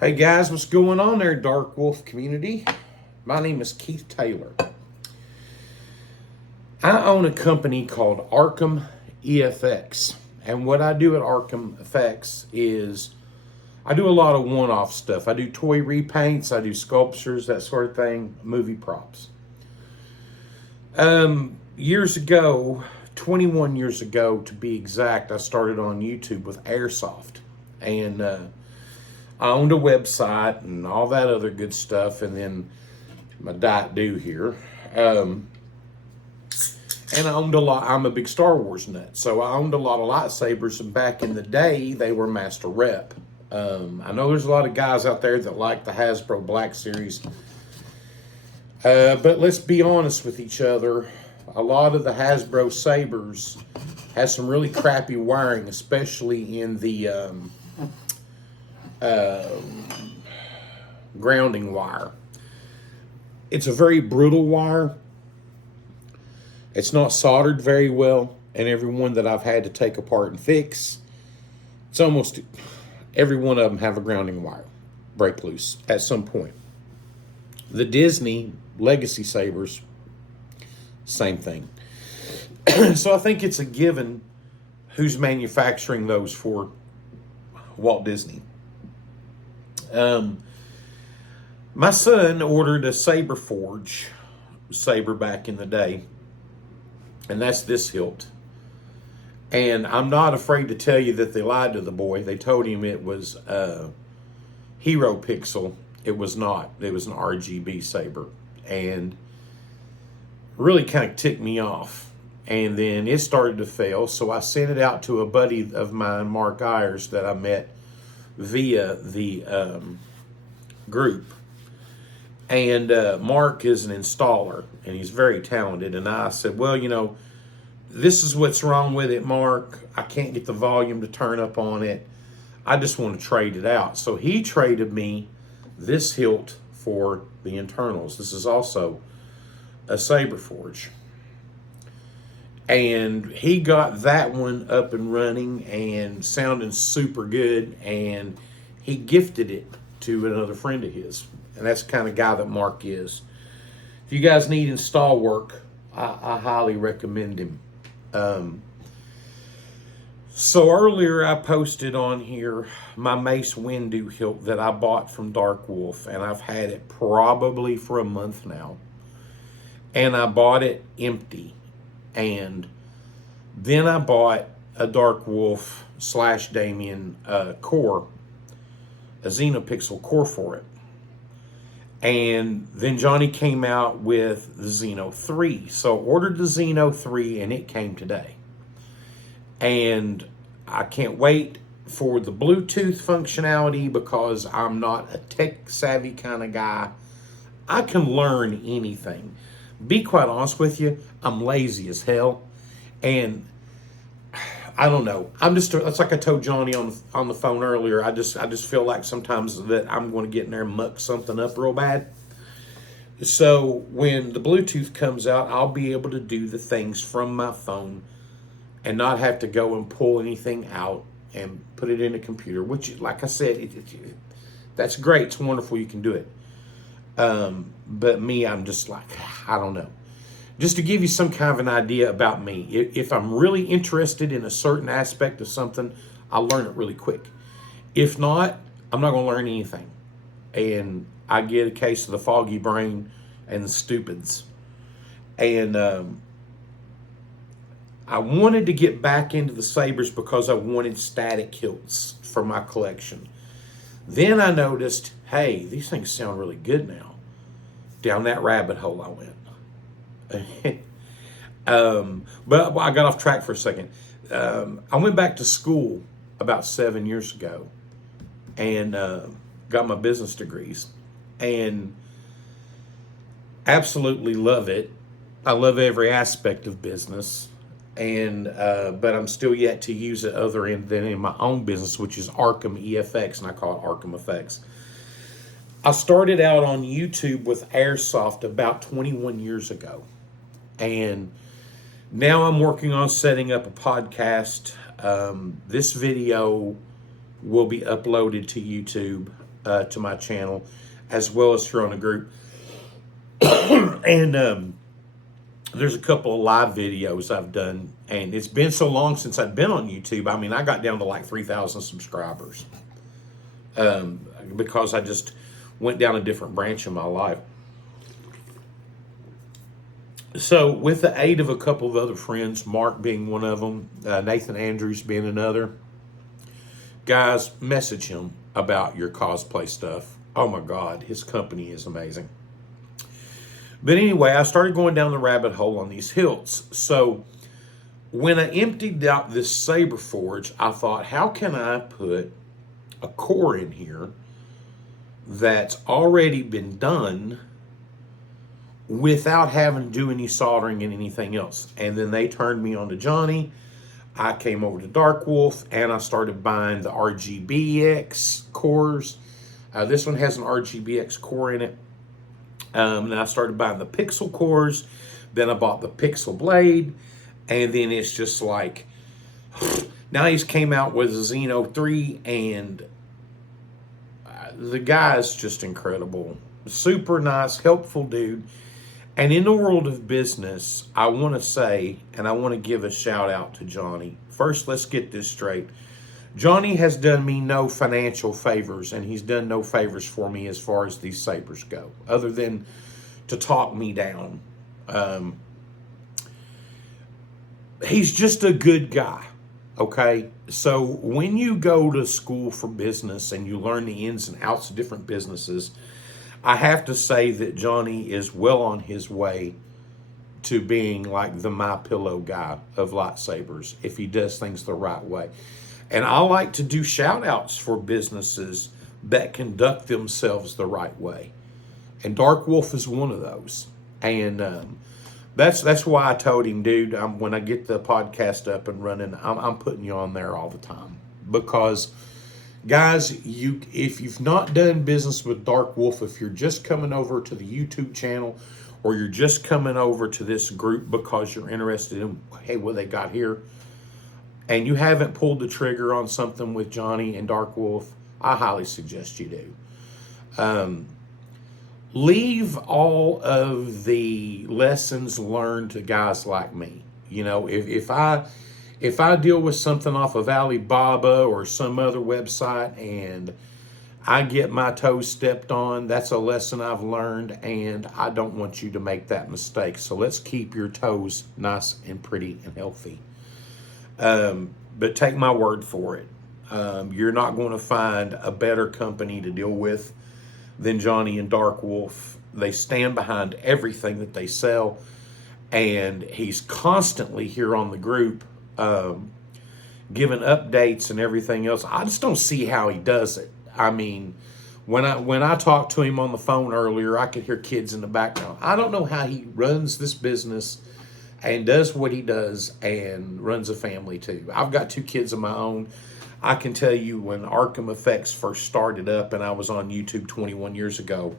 Hey guys, what's going on there, Darkwolf community? My name is Keith Taylor. I own a company called Arkham EFX. And what I do at Arkham FX is I do a lot of one-off stuff. I do toy repaints, I do sculptures, that sort of thing, movie props. Years ago, 21 years ago to be exact, I started on YouTube with Airsoft. And I owned a website and all that other good stuff, and then my diet do here. And I owned a lot. I'm a big Star Wars nut, so I owned a lot of lightsabers. And back in the day, they were Master Rep. I know there's a lot of guys out there that like the Hasbro Black Series, but let's be honest with each other. A lot of the Hasbro sabers has some really crappy wiring, especially in the grounding wire. It's a very brittle wire. It's not soldered very well, and every one that I've had to take apart and fix, it's almost every one of them have a grounding wire break loose at some point. The Disney Legacy sabers, same thing. So I think it's a given who's manufacturing those for Walt Disney. My son ordered a Saber Forge saber back in the day, and that's this hilt. And I'm not afraid to tell you that they lied to the boy. They told him it was Hero Pixel. It was not. It was an RGB saber, and really kind of ticked me off. And then it started to fail, so I sent it out to a buddy of mine, Mark Ayers, that I met via the group. And Mark is an installer, and he's very talented. And I said, well, you know, this is what's wrong with it, Mark. I can't get the volume to turn up on it. I just want to trade it out. So he traded me this hilt for the internals. This is also a Saber Forge. And he got that one up and running and sounding super good, and he gifted it to another friend of his. And that's the kind of guy that Mark is. If you guys need install work, I highly recommend him. So earlier I posted on here my Mace Windu hilt that I bought from Darkwolf, and I've had it probably for a month now. And I bought it empty. And then I bought a Darkwolf / Damien core, a Xenopixel core for it. And then Johnny came out with the Xeno 3. So I ordered the Xeno 3, and it came today. And I can't wait for the Bluetooth functionality because I'm not a tech-savvy kind of guy. I can learn anything. Be quite honest with you, I'm lazy as hell. And I don't know. It's like I told Johnny on the phone earlier. I just feel like sometimes that I'm going to get in there and muck something up real bad. So when the Bluetooth comes out, I'll be able to do the things from my phone and not have to go and pull anything out and put it in a computer, which, like I said, that's great. It's wonderful. You can do it. But me, I'm just like, I don't know. Just to give you some kind of an idea about me, if I'm really interested in a certain aspect of something, I'll learn it really quick. If not, I'm not going to learn anything. And I get a case of the foggy brain and the stupids. And I wanted to get back into the sabers because I wanted static hilts for my collection. Then I noticed, hey, these things sound really good now. Down that rabbit hole I went. But I got off track for a second. I went back to school about 7 years ago and got my business degrees and absolutely love it. I love every aspect of business, and but I'm still yet to use it other than in my own business, which is Arkham EFX, and I call it Arkham Effects. I started out on YouTube with Airsoft about 21 years ago. And now I'm working on setting up a podcast. This video will be uploaded to YouTube to my channel, as well as here on the group. And there's a couple of live videos I've done, and it's been so long since I've been on YouTube. I mean, I got down to like 3,000 subscribers because I just went down a different branch in my life. So with the aid of a couple of other friends, Mark being one of them, Nathan Andrews being another, guys, message him about your cosplay stuff. Oh my God, his company is amazing. But anyway, I started going down the rabbit hole on these hilts. So when I emptied out this Saber Forge, I thought, how can I put a core in here that's already been done without having to do any soldering and anything else? And then they turned me on to Johnny. I came over to Darkwolf and I started buying the RGBX cores. This one has an RGBX core in it. And I started buying the Pixel cores. Then I bought the Pixel blade. And then it's just like, now he's came out with a Xeno 3, and the guy's just incredible. Super nice, helpful dude. And in the world of business, I want to say, and I want to give a shout out to Johnny. First, let's get this straight. Johnny has done me no financial favors, and he's done no favors for me as far as these sabers go, other than to talk me down. He's just a good guy, okay? So when you go to school for business and you learn the ins and outs of different businesses, I have to say that Johnny is well on his way to being like the MyPillow guy of lightsabers if he does things the right way. And I like to do shout outs for businesses that conduct themselves the right way. And Darkwolf is one of those. And that's why I told him, dude, when I get the podcast up and running, I'm putting you on there all the time. Because, guys, if you've not done business with Darkwolf, if you're just coming over to the YouTube channel, or you're just coming over to this group because you're interested in, hey, what they got here, and you haven't pulled the trigger on something with Johnny and Darkwolf, I highly suggest you do. Leave all of the lessons learned to guys like me. You know, if I deal with something off of Alibaba or some other website and I get my toes stepped on, that's a lesson I've learned, and I don't want you to make that mistake. So let's keep your toes nice and pretty and healthy. But take my word for it. You're not going to find a better company to deal with than Johnny and Darkwolf. They stand behind everything that they sell, and he's constantly here on the group giving updates and everything else. I just don't see how he does it. I mean, when I talked to him on the phone earlier, I could hear kids in the background. I don't know how he runs this business and does what he does and runs a family too. I've got 2 kids of my own. I can tell you when Arkham Effects first started up and I was on YouTube 21 years ago,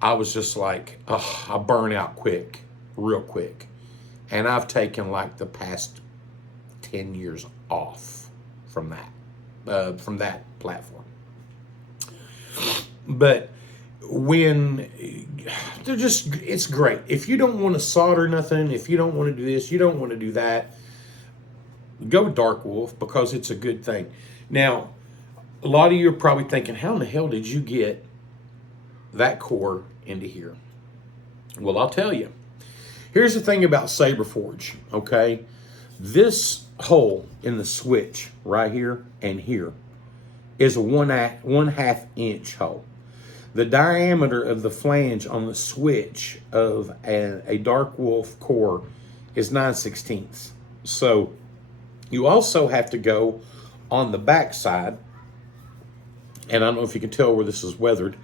I was just like, oh, I burn out quick, real quick. And I've taken like the past 10 years off from that platform. But when they're just, it's great. If you don't want to solder nothing, if you don't want to do this, you don't want to do that, go with Darkwolf because it's a good thing. Now, a lot of you are probably thinking, how in the hell did you get that core into here? Well, I'll tell you. Here's the thing about Saberforge, okay? This hole in the switch right here and here is a 1/2 inch hole. The diameter of the flange on the switch of a Darkwolf core is 9/16. So you also have to go on the back side, and I don't know if you can tell where this is weathered,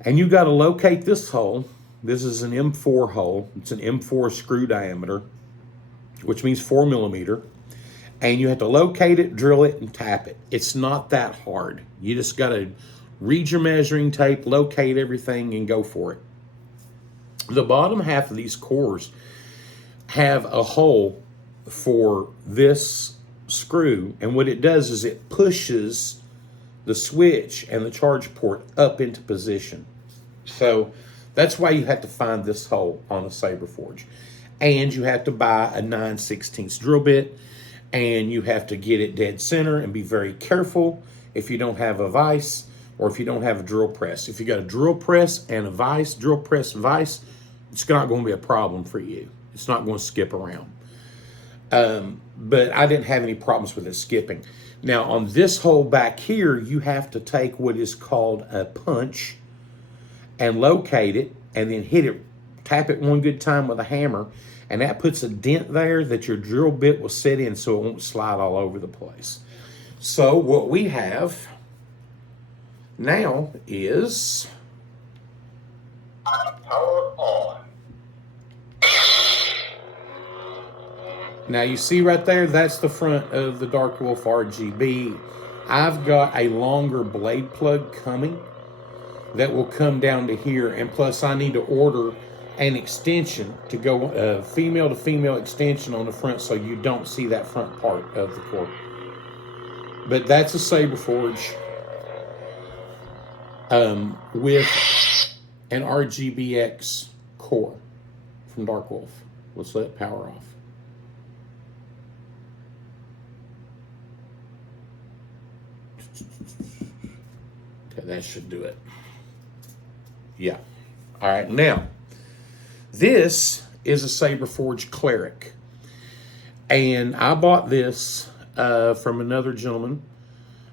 and you got to locate this hole. This is an M4 hole. It's an M4 screw diameter, which means 4 millimeter. And you have to locate it, drill it, and tap it. It's not that hard. You just got to read your measuring tape, locate everything, and go for it. The bottom half of these cores have a hole for this screw, and what it does is it pushes the switch and the charge port up into position. So that's why you have to find this hole on a Saber Forge. And you have to buy a 9/16 drill bit, and you have to get it dead center and be very careful if you don't have a vise or if you don't have a drill press. If you got a drill press and a vise, drill press vise, it's not going to be a problem for you. It's not going to skip around. But I didn't have any problems with it skipping. Now on this hole back here, you have to take what is called a punch and locate it and then hit it, tap it one good time with a hammer, and that puts a dent there that your drill bit will sit in so it won't slide all over the place. So what we have now is power on. Now you see right there, that's the front of the Darkwolf RGB. I've got a longer blade plug coming that will come down to here, and plus I need to order an extension to go, female to female extension on the front so you don't see that front part of the core. But that's a Saber Forge with an RGBX core from Darkwolf. Let's let it power off. Okay, that should do it. Yeah. All right, now, this is a Saber Forge Cleric. And I bought this from another gentleman.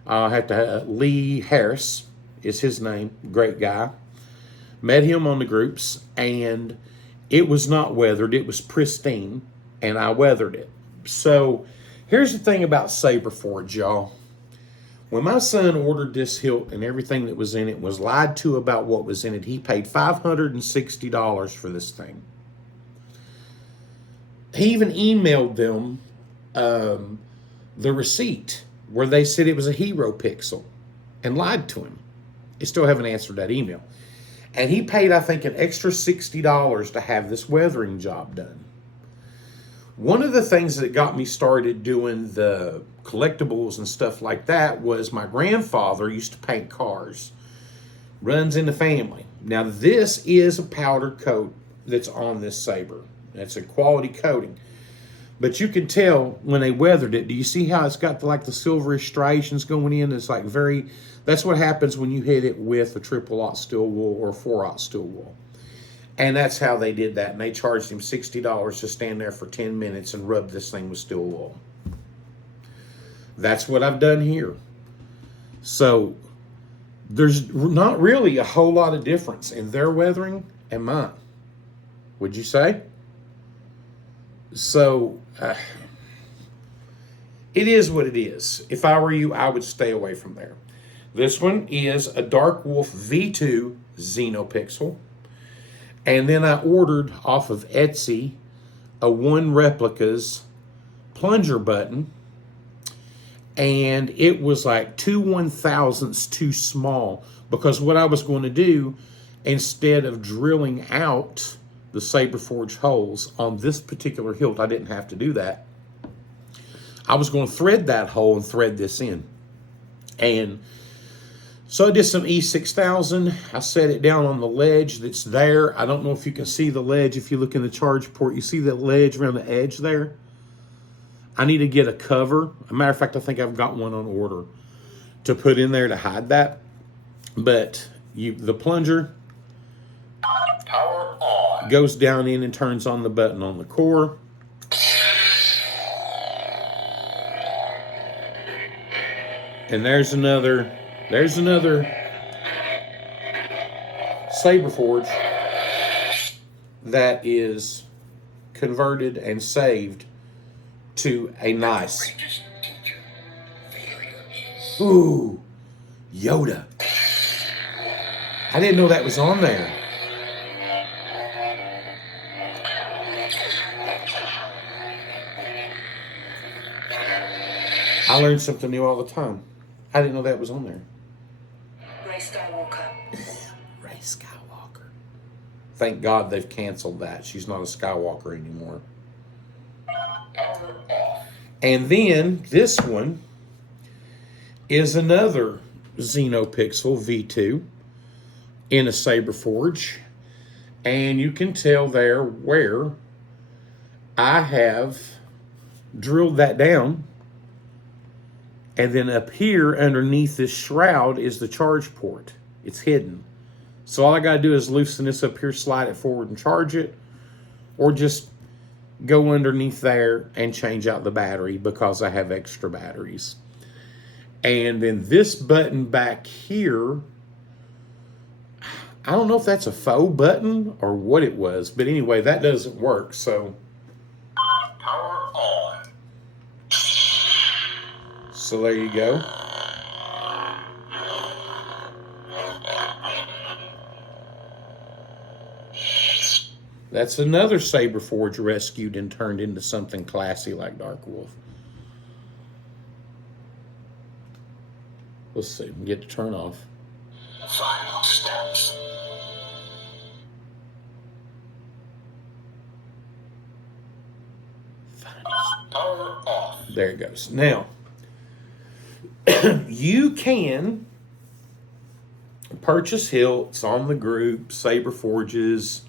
Lee Harris is his name. Great guy. Met him on the groups, and it was not weathered. It was pristine, and I weathered it. So here's the thing about Saber Forge, y'all. When my son ordered this hilt and everything that was in it, was lied to about what was in it, he paid $560 for this thing. He even emailed them the receipt where they said it was a Hero Pixel and lied to him. I still haven't answered that email. And he paid, I think, an extra $60 to have this weathering job done. One of the things that got me started doing the collectibles and stuff like that was my grandfather used to paint cars. Runs in the family. Now this is a powder coat that's on this Saber. It's a quality coating. But you can tell when they weathered it. Do you see how it's got like the silverish striations going in? It's like that's what happens when you hit it with a 3/0 steel wool or 4/0 steel wool. And that's how they did that. And they charged him $60 to stand there for 10 minutes and rub this thing with steel wool. That's what I've done here. So there's not really a whole lot of difference in their weathering and mine. Would you say? So it is what it is. If I were you, I would stay away from there. This one is a Darkwolf V2 Xenopixel. And then I ordered off of Etsy a 1 Replicas plunger button. And it was like 2 1/1000ths too small. Because what I was going to do, instead of drilling out the Saber Forge holes on this particular hilt, I didn't have to do that. I was going to thread that hole and thread this in. And so I did some E6000. I set it down on the ledge that's there. I don't know if you can see the ledge. If you look in the charge port, you see the ledge around the edge there. I need to get a cover. As a matter of fact, I think I've got one on order to put in there to hide that. But the plunger Power on. goes down in and turns on the button on the core. And there's another Saber Forge that is converted and saved to a nice. Ooh, Yoda. I didn't know that was on there. I learn something new all the time. I didn't know that was on there. Ray Skywalker. Ray Skywalker. Thank God they've canceled that. She's not a Skywalker anymore. Power off. And then this one is another Xenopixel V2 in a Saber Forge. And you can tell there where I have drilled that down. And then up here underneath this shroud is the charge port. It's hidden. So all I got to do is loosen this up here, slide it forward and charge it. Or just go underneath there and change out the battery because I have extra batteries. And then this button back here, I don't know if that's a faux button or what it was. But anyway, that doesn't work. So Power on. there you go. That's another Saber Forge rescued and turned into something classy like Darkwolf. Let's see, we get to turn off. Final steps. Power off. There it goes. Now, you can purchase hilts on the group, Saber Forges,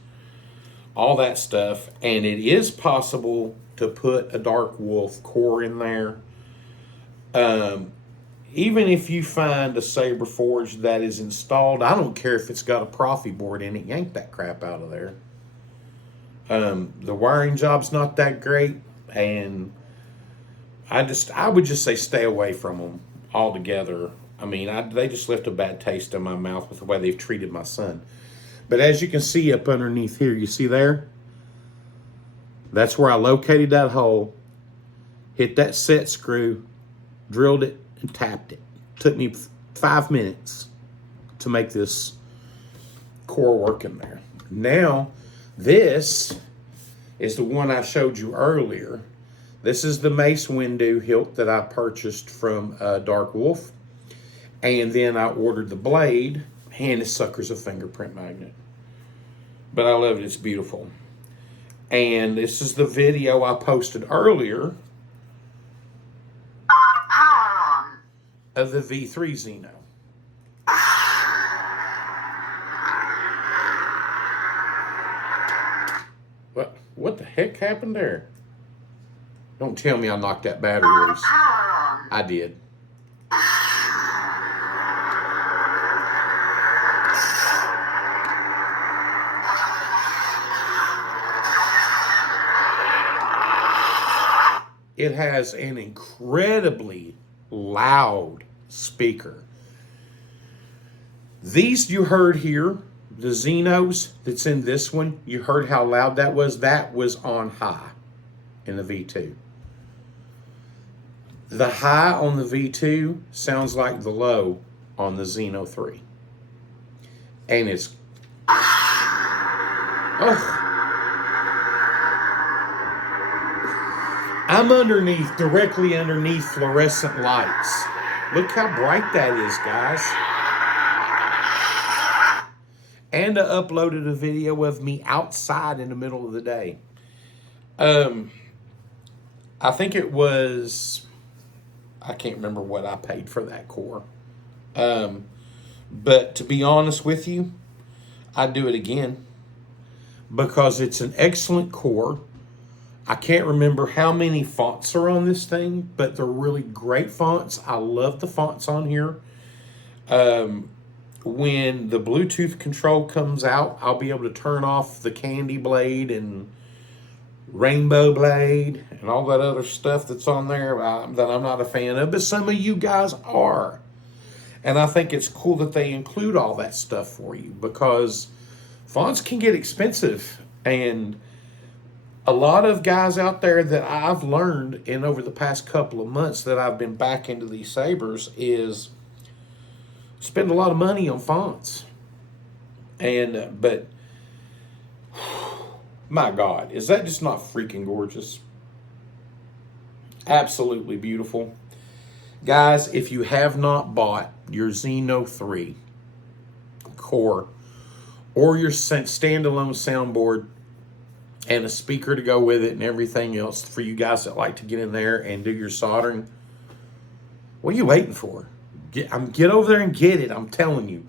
all that stuff, and it is possible to put a Darkwolf core in there. Even if you find a Saber Forge that is installed, I don't care if it's got a Profi board in it, yank that crap out of there. The wiring job's not that great, and I would just say stay away from them altogether. I mean, they just left a bad taste in my mouth with the way they've treated my son. But as you can see up underneath here, you see there? That's where I located that hole, hit that set screw, drilled it, and tapped it. Took me 5 minutes to make this core work in there. Now, this is the one I showed you earlier. This is the mace window hilt that I purchased from Darkwolf. And then I ordered the blade, and this sucker's a fingerprint magnet. But I love it, it's beautiful. And this is the video I posted earlier of the V3 Xeno. What the heck happened there? Don't tell me I knocked that battery loose. I did. It has an incredibly loud speaker. These you heard here, the Xenos that's in this one, you heard how loud that was? That was on high in the V2. The high on the V2 sounds like the low on the Xeno 3. And it's... Oh! I'm directly underneath fluorescent lights. Look how bright that is, guys. And I uploaded a video of me outside in the middle of the day. I think it was... I can't remember what I paid for that core. But to be honest with you, I'd do it again. Because it's an excellent core. I can't remember how many fonts are on this thing, but they're really great fonts. I love the fonts on here. When the Bluetooth control comes out, I'll be able to turn off the Candy Blade and Rainbow Blade and all that other stuff that's on there that I'm not a fan of, but some of you guys are. And I think it's cool that they include all that stuff for you because fonts can get expensive. And a lot of guys out there that I've learned in over the past couple of months that I've been back into these sabers is spend a lot of money on fonts. And, but, my God, is that just not freaking gorgeous? Absolutely beautiful. Guys, if you have not bought your Xeno 3 core or your standalone soundboard and a speaker to go with it and everything else for you guys that like to get in there and do your soldering, what are you waiting for? Get over there and get it. I'm telling you.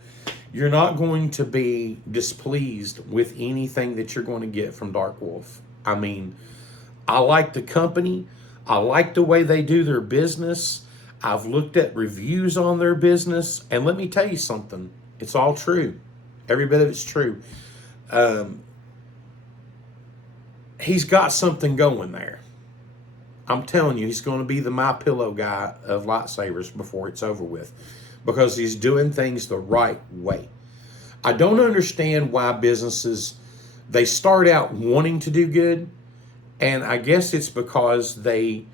You're not going to be displeased with anything that you're going to get from Darkwolf. I mean, I like the company. I like the way they do their business. I've looked at reviews on their business. And let me tell you something. It's all true. Every bit of it's true. He's got something going there. I'm telling you, he's going to be the My Pillow guy of lightsabers before it's over with, because he's doing things the right way. I don't understand why businesses, they start out wanting to do good, and I guess it's because they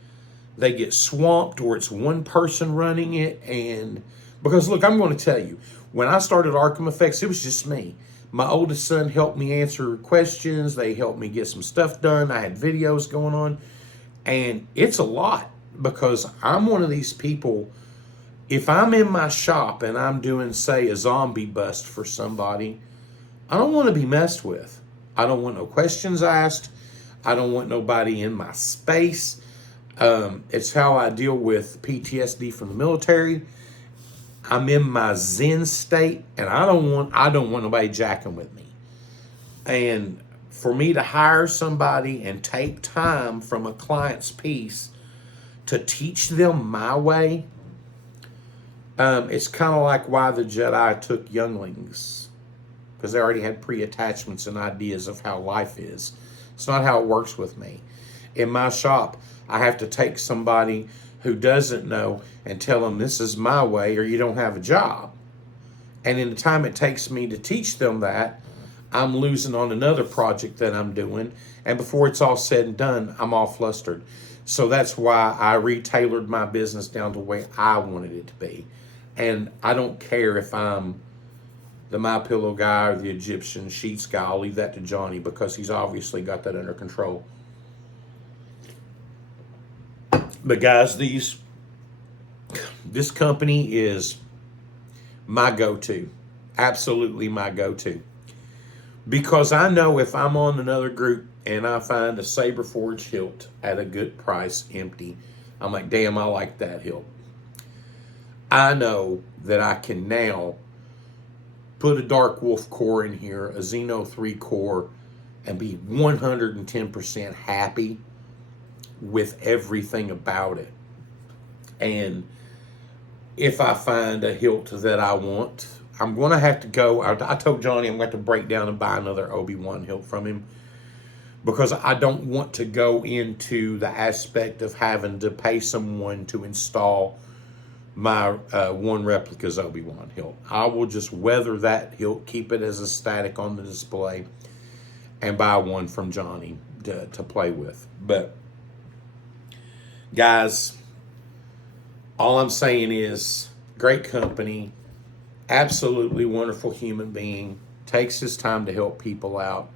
get swamped, or it's one person running it. And because look, I'm going to tell you, when I started Arkham Effects, it was just me. My oldest son helped me answer questions. They helped me get some stuff done. I had videos going on. And it's a lot, because I'm one of these people, if I'm in my shop and I'm doing, say, a zombie bust for somebody, I don't want to be messed with. I don't want no questions asked. I don't want nobody in my space. It's how I deal with PTSD from the military. I'm in my Zen state, and I don't want nobody jacking with me. And for me to hire somebody and take time from a client's piece to teach them my way, it's kind of like why the Jedi took younglings, because they already had pre-attachments and ideas of how life is. It's not how it works with me. In my shop, I have to take somebody who doesn't know and tell them this is my way or you don't have a job. And in the time it takes me to teach them that, I'm losing on another project that I'm doing, and before it's all said and done, I'm all flustered. So that's why I retailored my business down to the way I wanted it to be. And I don't care if I'm the My Pillow guy or the Egyptian sheets guy. I'll leave that to Johnny, because he's obviously got that under control. But guys, this company is my go-to. Absolutely my go-to. Because I know if I'm on another group and I find a Saber Forge hilt at a good price, empty, I'm like, damn, I like that hilt. I know that I can now put a Darkwolf core in here, a Xeno 3 core, and be 110% happy with everything about it. And if I find a hilt that I want, I'm going to have to go. I told Johnny I'm going to have to break down and buy another Obi-Wan hilt from him, because I don't want to go into the aspect of having to pay someone to install my one replica's Obi-Wan hilt. I will just weather that hilt, keep it as a static on the display, and buy one from Johnny to play with. But guys, all I'm saying is, great company, absolutely wonderful human being, takes his time to help people out.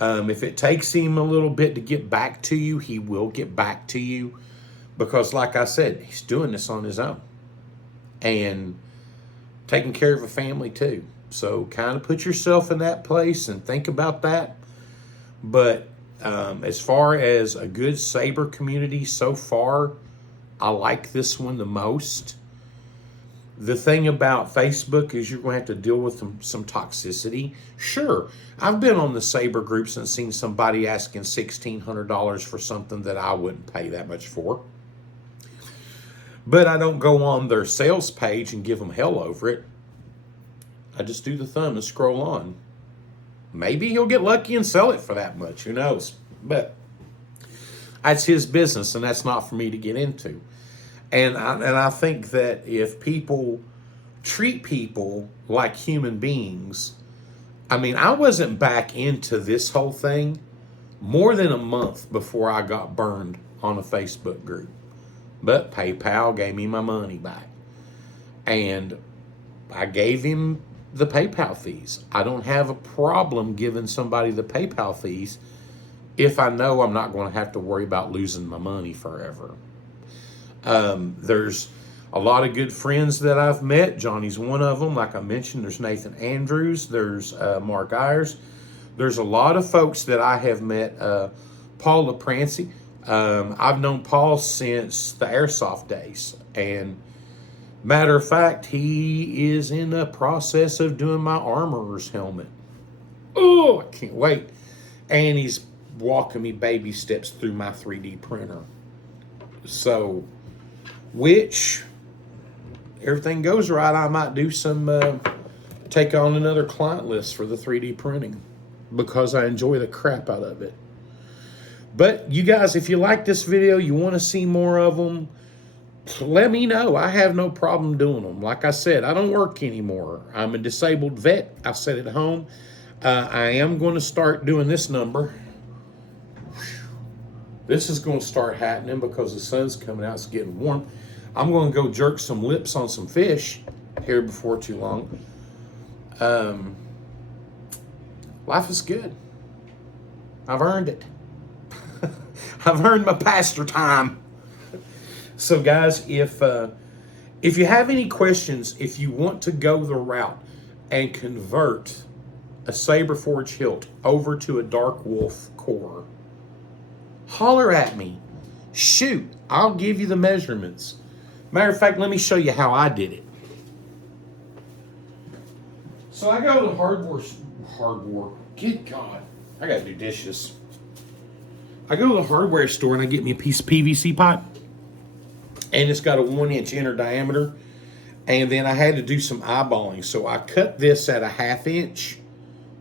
If it takes him a little bit to get back to you, he will get back to you, because like I said, he's doing this on his own and taking care of a family too. So kind of put yourself in that place and think about that. But as far as a good Saber community so far, I like this one the most. The thing about Facebook is you're going to have to deal with some toxicity. Sure, I've been on the Saber groups and seen somebody asking $1,600 for something that I wouldn't pay that much for. But I don't go on their sales page and give them hell over it. I just do the thumb and scroll on. Maybe he'll get lucky and sell it for that much. Who knows? But that's his business, and that's not for me to get into. And I think that if people treat people like human beings, I mean, I wasn't back into this whole thing more than a month before I got burned on a Facebook group. But PayPal gave me my money back. And I gave him the PayPal fees. I don't have a problem giving somebody the PayPal fees if I know I'm not going to have to worry about losing my money forever. There's a lot of good friends that I've met. Johnny's one of them. Like I mentioned, there's Nathan Andrews. There's Mark Ayers. There's a lot of folks that I have met. Paul LaPrancy. I've known Paul since the Airsoft days. And Matter of fact, he is in the process of doing my armorer's helmet. Oh, I can't wait. And he's walking me baby steps through my 3D printer. So, which, everything goes right, I might do some, take on another client list for the 3D printing because I enjoy the crap out of it. But you guys, if you like this video, you want to see more of them, let me know. I have no problem doing them. Like I said, I don't work anymore. I'm a disabled vet. I sit at home. I am going to start doing this number. This is going to start happening because the sun's coming out. It's getting warm. I'm going to go jerk some lips on some fish here before too long. Life is good. I've earned it. I've earned my pastor time. So guys, if you have any questions, if you want to go the route and convert a Saberforge hilt over to a Darkwolf core, holler at me. Shoot, I'll give you the measurements. Matter of fact, let me show you how I did it. So I go to hardware. Good God, I gotta do dishes. I go to the hardware store and I get me a piece of PVC pipe. And it's got a 1-inch inner diameter. And then I had to do some eyeballing. So I cut this at a 1/2 inch,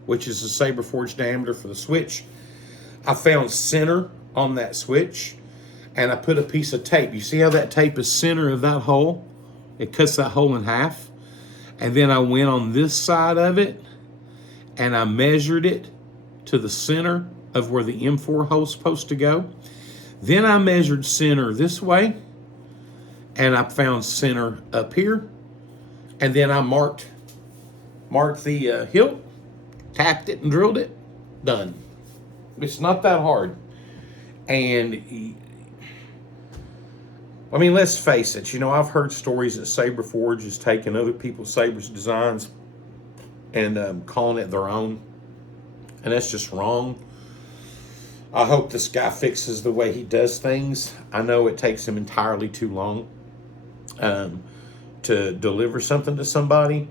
which is the Saberforge diameter for the switch. I found center on that switch. And I put a piece of tape. You see how that tape is center of that hole? It cuts that hole in half. And then I went on this side of it. And I measured it to the center of where the M4 hole is supposed to go. Then I measured center this way. And I found center up here. And then I marked the hilt, tapped it and drilled it. Done. It's not that hard. And I mean, let's face it. You know, I've heard stories that Saberforge is taking other people's sabers designs and calling it their own. And that's just wrong. I hope this guy fixes the way he does things. I know it takes him entirely too long to deliver something to somebody.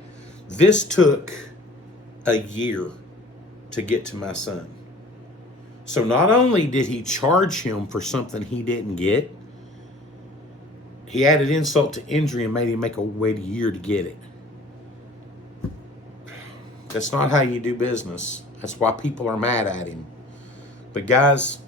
This took a year to get to my son. So not only did he charge him for something he didn't get, he added insult to injury and made him wait a year to get it. That's not how you do business. That's why people are mad at him. But guys,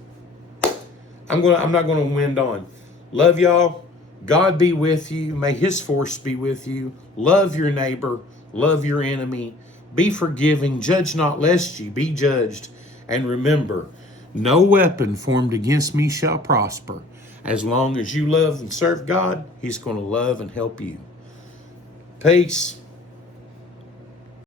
I'm not gonna wind on. Love y'all. God be with you. May his force be with you. Love your neighbor. Love your enemy. Be forgiving. Judge not lest ye be judged. And remember, no weapon formed against me shall prosper. As long as you love and serve God, he's going to love and help you. Peace.